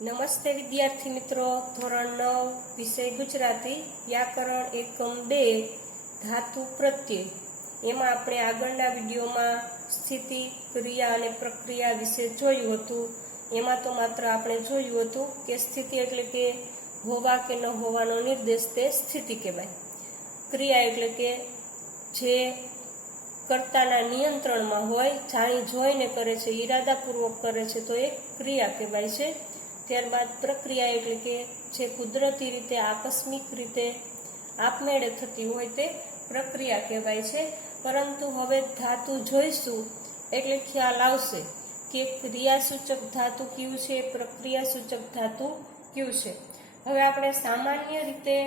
નમસ્તે વિદ્યાર્થી મિત્રો, ધોરણ 9 વિષય ગુજરાતી વ્યાકરણ એકમ 2 ધાતુ પ્રત્યય. એમાં આપણે આગળના વિડીયોમાં સ્થિતિ, ક્રિયા અને પ્રક્રિયા વિશે જોયું હતું. એમાં તો માત્ર આપણે જોયું હતું કે સ્થિતિ એટલે કે હોવા કે ન હોવાનો નિર્દેશ, તે સ્થિતિ કહેવાય. ક્રિયા એટલે કે જે કર્તાના નિયંત્રણમાં હોય, જાણી જોઈને કરે છે, ઈરાદાપૂર્વક કરે છે, તો એ ક્રિયા કહેવાય છે. ત્યારબાદ પ્રક્રિયા એટલે કે જે કુદરતી રીતે, આકસ્મિક રીતે આપમેળે થતી હોય તે પ્રક્રિયા કહેવાય છે. પરંતુ હવે ધાતુ જોઈશું એટલે ખ્યાલ આવશે કે ક્રિયાસૂચક ધાતુ કયું છે, પ્રક્રિયાસૂચક ધાતુ કયું છે. હવે આપણે સામાન્ય રીતે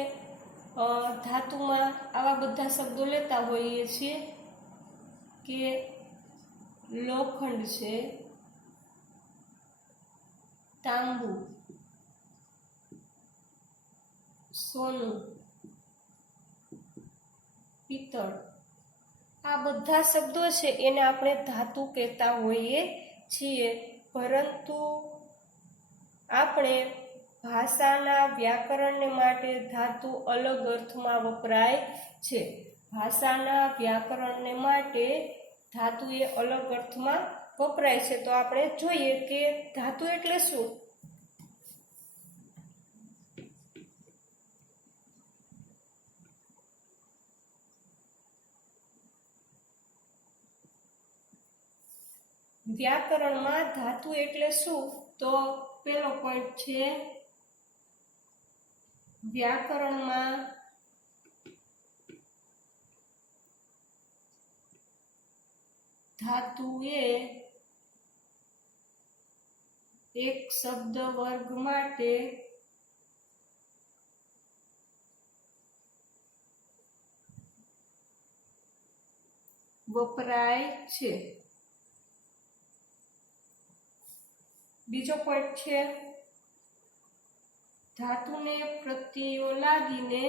ધાતુમાં આવા બધા શબ્દો લેતા હોઈએ છીએ કે લોખંડ છે, તાંબુ, સોનું, પિત્તળ, આ બધા શબ્દો છે એને આપણે ધાતુ કહેતા હોઈએ છીએ. પરંતુ આપણે ભાષાના વ્યાકરણને માટે ધાતુ અલગ અર્થમાં વપરાય છે. ભાષાના વ્યાકરણને માટે ધાતુ એ અલગ અર્થમાં વપરાય છે. તો આપણે જોઈએ કે ધાતુ એટલે શું. વ્યાકરણમાં ધાતુ એટલે શું, તો પેલો પોઈન્ટ છે વ્યાકરણમાં ધાતુ એ એક શબ્દ વર્ગ માટે વપરાય છે. બીજો પોઈન્ટ છે ધાતુને પ્રત્યયો લાગીને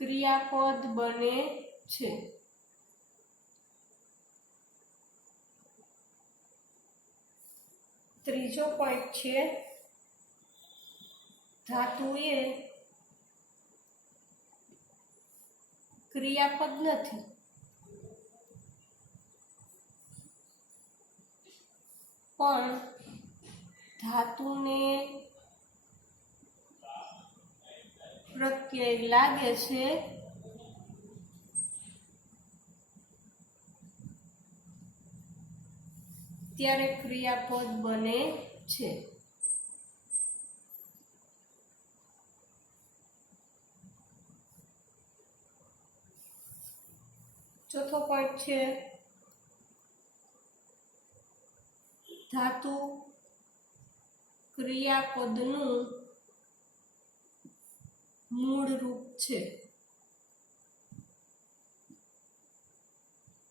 ક્રિયાપદ બને છે. ત્રીજો પોઈન્ટ છે ધાતુ એ ક્રિયાપદ નથી, પણ ધાતુને પ્રત્યય લાગે છે ત્યારે ક્રિયાપદ બને છે. ચોથો પોઈન્ટ છે ધાતુ ક્રિયાપદનું મૂળ રૂપ છે.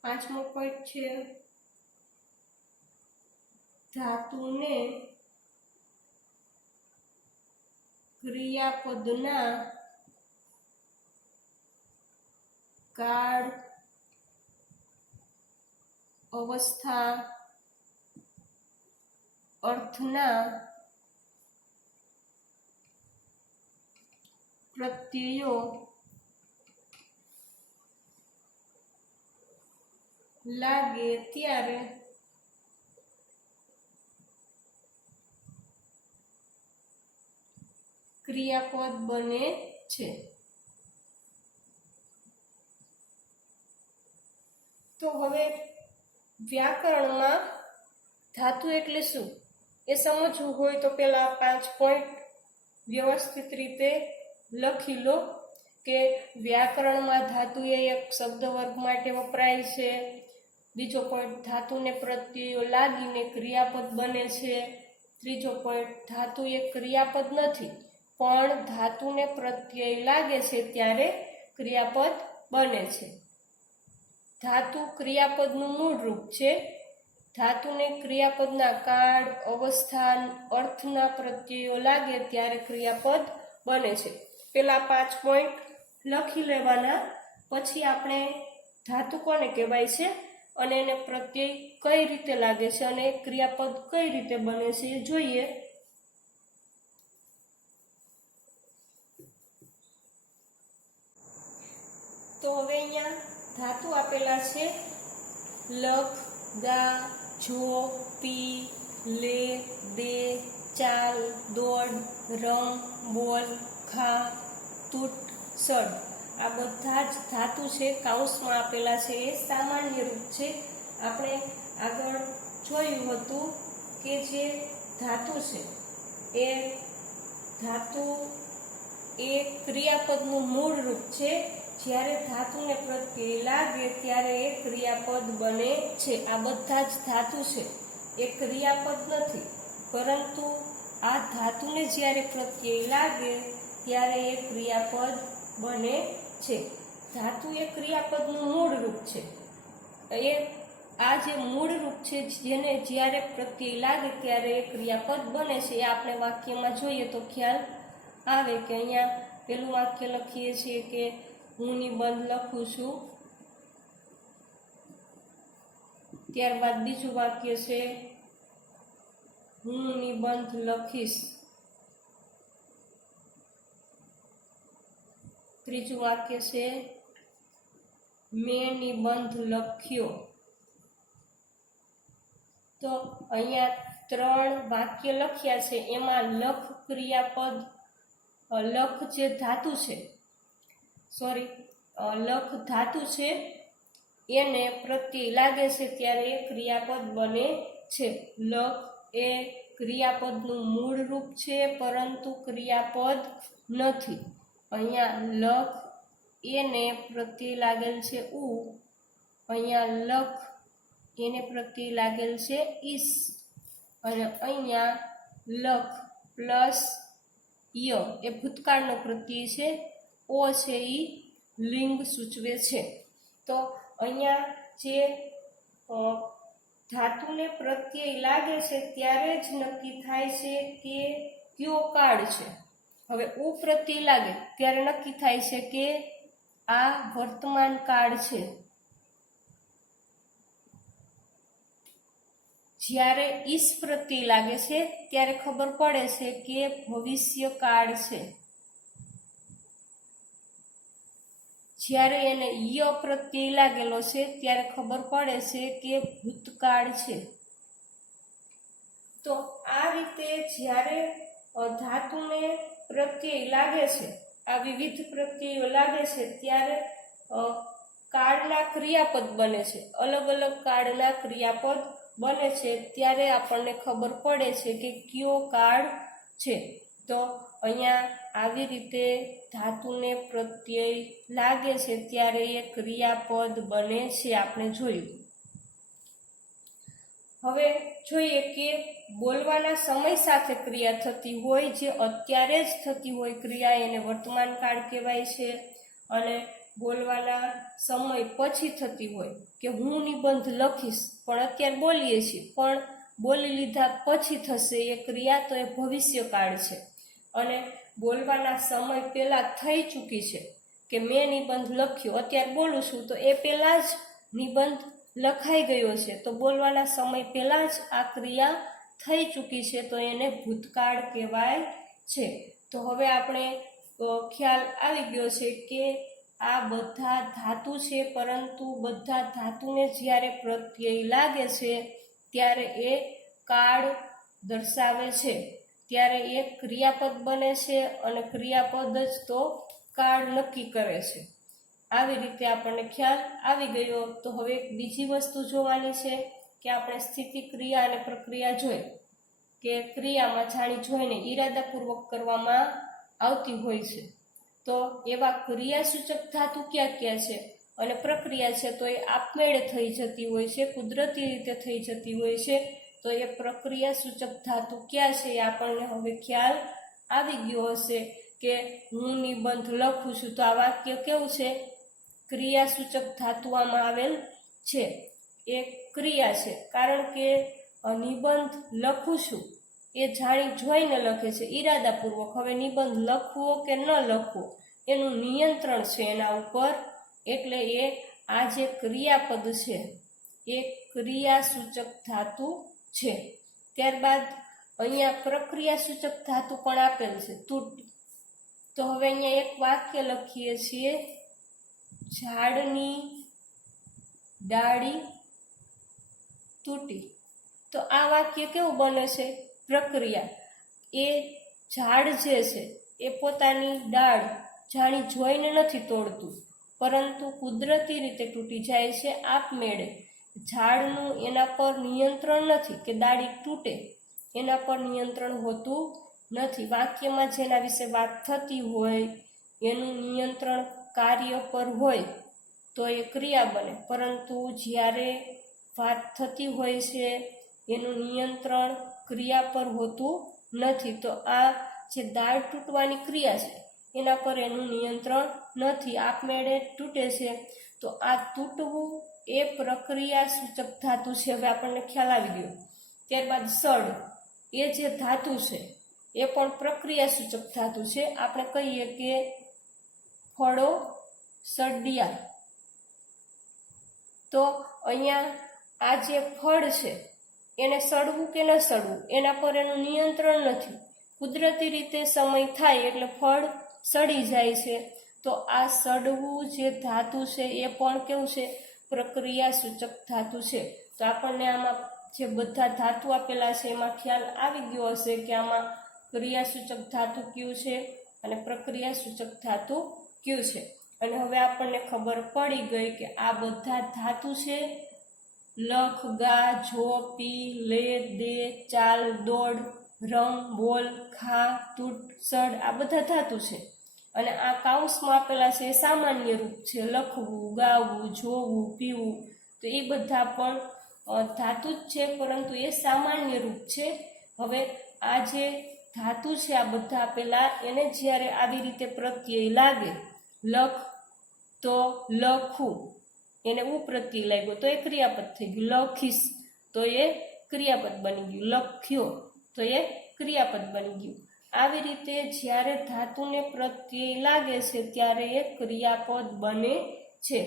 પાંચમો પોઈન્ટ છે ધાતુને ક્રિયાપદના કાળ, અવસ્થા, અર્થના પ્રત્યયો લાગે ત્યારે ક્રિયાપદ બને છે. તો હવે વ્યાકરણમાં ધાતુ એટલે શું એ સમજવું હોય તો પેલા 5 પોઈન્ટ વ્યવસ્થિત રીતે લખી લો કે વ્યાકરણમાં ધાતુ એ એક શબ્દ વર્ગ માટે વપરાય છે. બીજો પોઈન્ટ ધાતુને પ્રત્યયો લાગીને ક્રિયાપદ બને છે. ત્રીજો પોઈન્ટ ધાતુ એ ક્રિયાપદ નથી, પણ ધાતુને પ્રત્યય લાગે છે ત્યારે ક્રિયાપદ બને છે. ધાતુ ક્રિયાપદનું મૂળ રૂપ છે. ધાતુને ક્રિયાપદના કાળ, અવસ્થા, અર્થના પ્રત્યયો લાગે ત્યારે ક્રિયાપદ બને છે. પેલા 5 પોઈન્ટ લખી લેવાના. પછી આપણે ધાતુ કોને કહેવાય છે અને એને પ્રત્યય કઈ રીતે લાગે છે અને ક્રિયાપદ કઈ રીતે બને છે એ જોઈએ. તો હવે અહીંયા ધાતુ આપેલા છે લખ, ગા, જો, પી, લે, દે, ચાલ, દોડ, રમ, બોલ, ખા, તૂટ, સડ. આ બધા જ ધાતુ છે, કાઉન્સમાં આપેલા છે. એ સામાન્ય રૂપ છે. આપણે આગળ જોયું હતું કે જે ધાતુ છે એ ધાતુ એ ક્રિયાપદનું મૂળ રૂપ છે. જ્યારે ધાતુને પ્રત્યય લાગે ત્યારે એ ક્રિયાપદ બને છે. આ બધા જ ધાતુ છે, એ ક્રિયાપદ નથી, પરંતુ આ ધાતુને જ્યારે પ્રત્યય લાગે ત્યારે એ ક્રિયાપદ બને છે. ધાતુ એ ક્રિયાપદનું મૂળ રૂપ છે. એ આ જે મૂળ રૂપ છે જેને જ્યારે પ્રત્યય લાગે ત્યારે એ ક્રિયાપદ બને છે. એ આપણે વાક્યમાં જોઈએ તો ખ્યાલ આવે કે અહીંયા પેલું વાક્ય લખીએ છીએ કે હું નિબંધ લખું છું. ત્યારબાદ બીજું વાક્ય છે હું નિબંધ લખીશ. ત્રીજું વાક્ય છે મેં નિબંધ લખ્યો. તો અહીંયા 3 વાક્ય લખ્યા છે. એમાં લખ ક્રિયાપદ, લખ જે ધાતુ છે, લખ ધાતુ છે, એને પ્રત્યય લાગે છે ત્યારે એ ક્રિયાપદ બને છે. લખ એ ક્રિયાપદનું મૂળ રૂપ છે, પરંતુ ક્રિયાપદ નથી. અહીંયા લખ એને પ્રત્યય લાગેલ છે ઉ, અહીંયા લખ એને પ્રત્યય લાગેલ છે ઈસ, અને અહીંયા લખ પ્લસ ય એ ભૂતકાળનો પ્રત્યય છે. ઓ છે એ લિંગ સૂચવે છે. તો અહીંયા જે ધાતુને પ્રત્યય લાગે છે ત્યારે જ નક્કી થાય છે કે કયો કાળ છે. હવે ઉ પ્રત્યય લાગે ત્યારે નક્કી થાય છે કે આ વર્તમાન કાળ છે. જ્યારે ઈસ પ્રત્યય લાગે છે ત્યારે ખબર પડે છે કે ભવિષ્ય કાળ છે. જ્યારે એને ય પ્રત્યય લાગેલો છે ત્યારે ખબર પડે છે કે ભૂતકાળ છે. તો આ રીતે જ્યારે ધાતુને પ્રત્યય લાગે છે, આ વિવિધ પ્રત્યયો લાગે છે ત્યારે કાળના ક્રિયાપદ બને છે. અલગ અલગ કાળના ક્રિયાપદ બને છે ત્યારે આપણને ખબર પડે છે કે કયો કાળ છે. તો અહીંયા આવી રીતે ધાતુને પ્રત્યય લાગે છે ત્યારે એ ક્રિયાપદ બને છે, આપણે જોયું. હવે જોઈએ કે બોલવાના સમય સાથે ક્રિયા થતી હોય, જે અત્યારે જ થતી હોય ક્રિયા, એને વર્તમાન કાળ કહેવાય છે. અને બોલવાના સમય પછી થતી હોય કે હું નિબંધ લખીશ, પણ અત્યારે બોલીએ છીએ, પણ બોલી લીધા પછી થશે એ ક્રિયા, તો એ ભવિષ્યકાળ છે. અને બોલવાના સમય પહેલા થઈ ચૂકી છે કે મેં નિબંધ લખ્યો, અત્યારે બોલું છું તો એ પહેલા જ નિબંધ લખાઈ ગયો છે, તો બોલવાના સમય પહેલા જ આ ક્રિયા થઈ ચૂકી છે, તો એને ભૂતકાળ કહેવાય છે. તો હવે આપણે ખ્યાલ આવી ગયો છે કે આ બધા ધાતુ છે, પરંતુ બધા ધાતુને જ્યારે પ્રત્યય લાગે છે ત્યારે એ કાળ દર્શાવે છે, ત્યારે એ ક્રિયાપદ બને છે, અને ક્રિયાપદ જ તો કાળ નક્કી કરે છે. આવી રીતે આપણને ખ્યાલ આવી ગયો. તો હવે બીજી વસ્તુ જોવાની છે કે આપણે સ્થિતિ, ક્રિયા અને પ્રક્રિયા જોઈ કે ક્રિયામાં જાણી જોઈને ઈરાદાપૂર્વક કરવામાં આવતી હોય છે. તો એવા ક્રિયાસૂચક ધાતુ ક્યાં ક્યાં છે અને પ્રક્રિયા છે તો એ આપમેળે થઈ જતી હોય છે, કુદરતી રીતે થઈ જતી હોય છે. તો એ પ્રક્રિયાસૂચક ધાતુ ક્યાં છે એ આપણને હવે ખ્યાલ આવી ગયો હશે કે હું નિબંધ લખું છું, તો આ વાક્ય કેવું છે? ક્રિયાસૂચક ધાતુ આમાં આવેલ છે, એ ક્રિયા છે. કારણ કે નિબંધ લખું છું એ જાણી જોઈને લખે છે ઈરાદાપૂર્વક. હવે નિબંધ લખવો કે ન લખવો એનું નિયંત્રણ છે એના ઉપર, એટલે એ આ જે ક્રિયાપદ છે એ ક્રિયાસૂચક ધાતુ છે. ત્યારબાદ અહીંયા પ્રક્રિયાસૂચક ધાતુ પણ આપેલ છે તૂટી. તો હવે અહીંયા એક વાક્ય લખીએ છીએ, ઝાડની ડાળી તૂટી. તો આ વાક્ય કેવું બને છે? પ્રક્રિયા. એ ઝાડ જે છે એ પોતાની ડાળ જાણી જોઈને નથી તોડતું, પરંતુ કુદરતી રીતે તૂટી જાય છે આપમેળે. ઝાડનું એના પર નિયંત્રણ નથી કે ડાળી તૂટે, એના પર નિયંત્રણ હોતું નથી. વાક્યમાં જેના વિશે વાત થતી હોય એનું નિયંત્રણ કાર્ય પર હોય તો એ ક્રિયા બને, પરંતુ જ્યારે વાત થતી હોય છે એનું નિયંત્રણ ક્રિયા પર હોતું નથી. તો આ જે દાળ તૂટવાની ક્રિયા છે એના પર એનું નિયંત્રણ નથી, આપમેળે તૂટે છે. તો આ તૂટવું એ પ્રક્રિયા સૂચક ધાતુ છે. હવે આપણને ખ્યાલ આવી ગયો. ત્યારબાદ સડ, એ જે ધાતુ છે એ પણ પ્રક્રિયા સૂચક ધાતુ છે. આપણે કહીએ કે ફળો સડ્યા, તો અહીંયા આ જે ફળ છે એને સડવું કે ન સડવું એના પર એનું નિયંત્રણ નથી. કુદરતી રીતે સમય થાય એટલે ફળ સડી જાય છે. તો આ સડવું જે ધાતુ છે એ પણ કેવું છે? પ્રક્રિયા સૂચક ધાતુ છે. તો આપણને આમાં જે બધા ધાતુ આપેલા છે એમાં ખ્યાલ આવી ગયો હશે કે આમાં ક્રિયાસૂચક ધાતુ કયું છે અને પ્રક્રિયા સૂચક ધાતુ કયું છે. અને હવે આપણને ખબર પડી ગઈ કે આ બધા ધાતુ છે લખ, ગા, જો, પી, લે, દે, ચાલ, દોડ, રમ, બોલ, ખા, તૂટ, સડ, આ બધા ધાતુ છે. અને આ કાઉન્સમાં આપેલા છે એ સામાન્ય રૂપ છે, લખવું, ગાવું, જોવું, પીવું. તો એ બધા પણ ધાતુ જ છે, પરંતુ એ સામાન્ય રૂપ છે. હવે આ જે ધાતુ છે આ બધા આપેલા, એને જ્યારે આવી રીતે પ્રત્યય લાગે, લખ તો લખું, એને પ્રત્યય લાગ્યો તો એ ક્રિયાપદ થઈ ગયું. લખીશ તો એ ક્રિયાપદ બની ગયું. લખ્યો તો એ ક્રિયાપદ બની ગયું. આવી રીતે જ્યારે ધાતુને પ્રત્યય લાગે છે ત્યારે એ ક્રિયાપદ બને છે.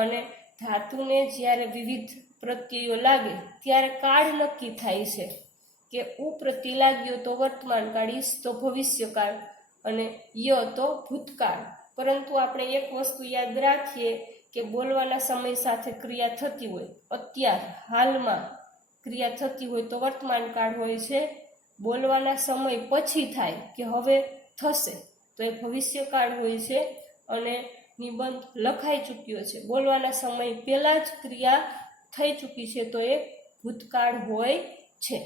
અને ધાતુને જ્યારે વિવિધ પ્રત્યયો લાગે ત્યારે કાળ નક્કી થાય છે કે પ્રત્યય લાગ્યો તો વર્તમાન કાળ, ઈસ તો ભવિષ્યકાળ અને ય તો ભૂતકાળ. પરંતુ આપણે એક વસ્તુ યાદ રાખીએ કે બોલવાના સમય સાથે ક્રિયા થતી હોય, અત્યાર હાલમાં ક્રિયા થતી હોય તો વર્તમાન કાળ હોય છે. બોલવાના સમય પછી થાય કે હવે થશે તો એ ભવિષ્યકાળ હોય છે. અને નિબંધ લખાઈ ચૂક્યો છે, બોલવાના સમય પહેલા જ ક્રિયા થઈ ચૂકી છે તો એ ભૂતકાળ હોય છે.